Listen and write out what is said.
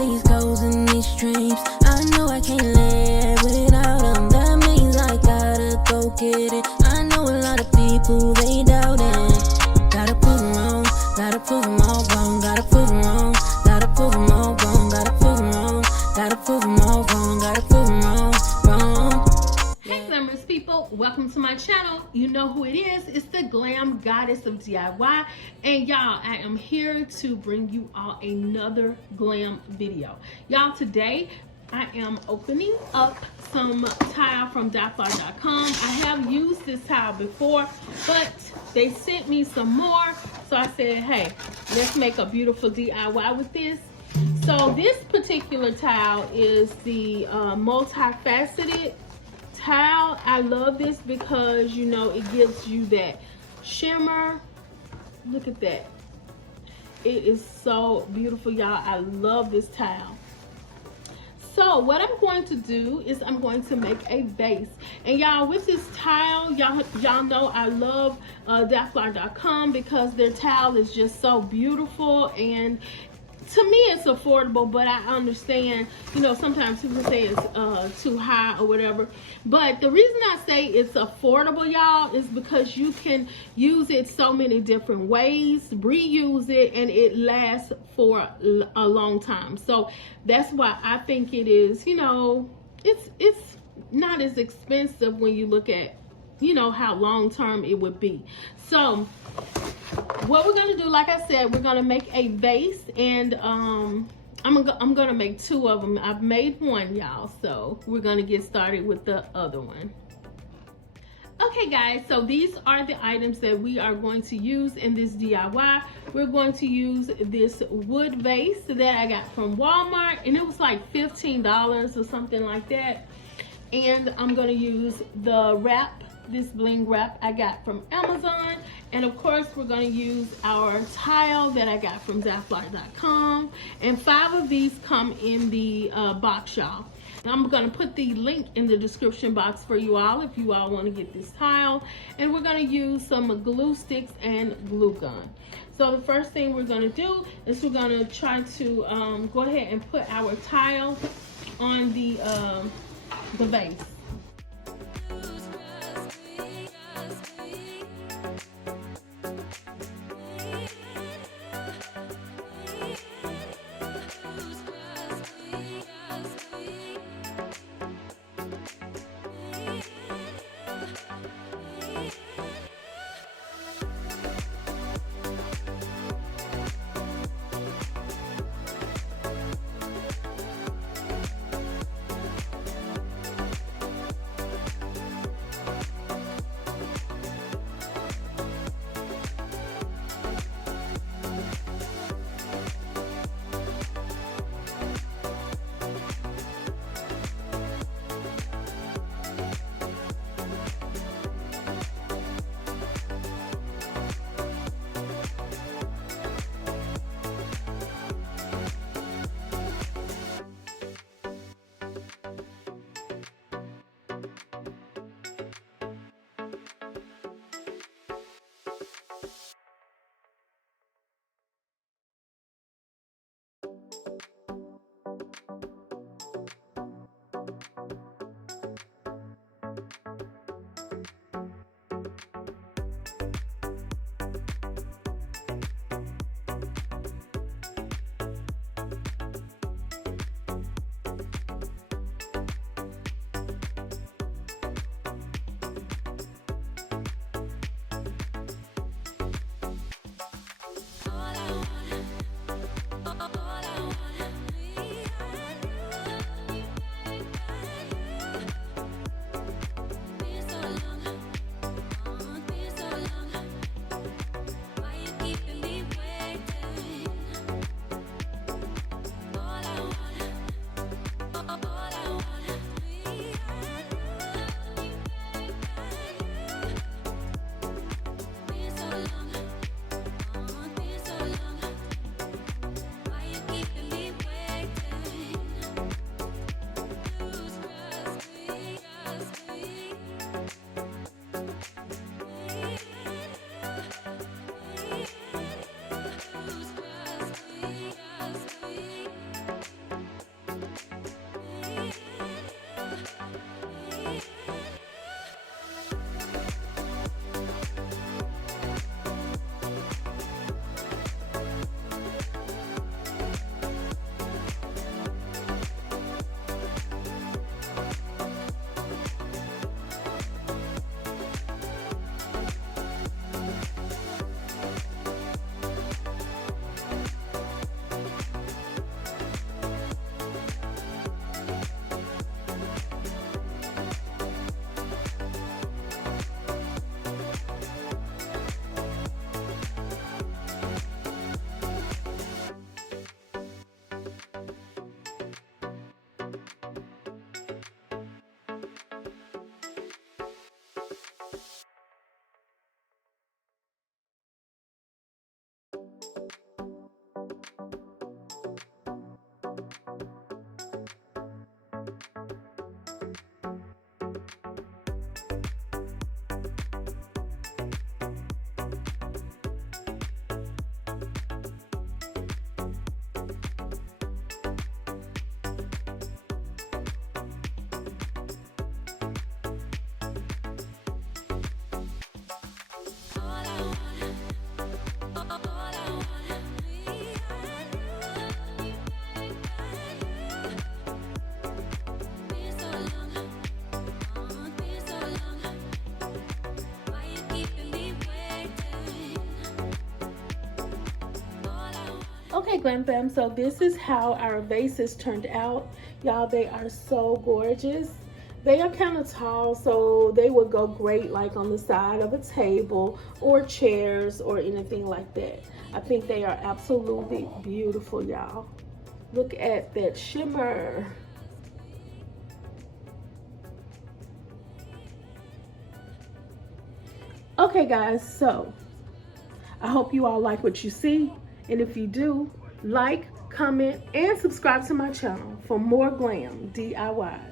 these goals and these dreams. I know I can't live without them. That means I gotta go get it. I know a lot of people, they doubt it. Gotta prove them wrong, gotta prove them all wrong. Gotta prove them wrong, gotta prove them all wrong. Gotta prove them wrong, gotta prove them all wrong. Gotta prove them wrong, wrong. Hey glamorous people, welcome to my channel. You know who it is. It's the Glam Goddess of DIY. And y'all, I am here to bring you all another glam video. Y'all, today I am opening up some tile from DieFly.com. I have used this tile before, but they sent me some more. So I said, hey, let's make a beautiful DIY with this. So this particular tile is the multifaceted tile. I love this because, you know, it gives you that shimmer. Look at that. It is so beautiful, y'all. I love this tile. So what I'm going to do is I'm going to make a vase. And y'all, with this tile, y'all know I love DieFly.com because their tile is just so beautiful, and to me it's affordable, but I understand, you know, sometimes people say it's too high or whatever. But the reason I say it's affordable, y'all, is because you can use it so many different ways, reuse it, and it lasts for a long time. So that's why I think it is, you know, it's not as expensive when you look at, you know, how long term it would be. So what we're gonna do, like I said, we're gonna make a vase, and I'm gonna make two of them. I've made one, y'all, so we're gonna get started with the other one. Okay guys, so these are the items that we are going to use in this DIY. We're going to use this wood vase that I got from Walmart, and it was like $15 or something like that. And I'm gonna use the wrap, this bling wrap I got from Amazon. And of course, we're gonna use our tile that I got from DieFly.com. And 5 of these come in the box, y'all. And I'm gonna put the link in the description box for you all if you all wanna get this tile. And we're gonna use some glue sticks and glue gun. So the first thing we're gonna do is we're gonna try to go ahead and put our tile on the vase. Okay, Glam Fam, so this is how our vases turned out. Y'all, they are so gorgeous. They are kind of tall, so they would go great like on the side of a table or chairs or anything like that. I think they are absolutely beautiful, y'all. Look at that shimmer. Okay, guys, so I hope you all like what you see. And if you do, like, comment, and subscribe to my channel for more glam DIYs.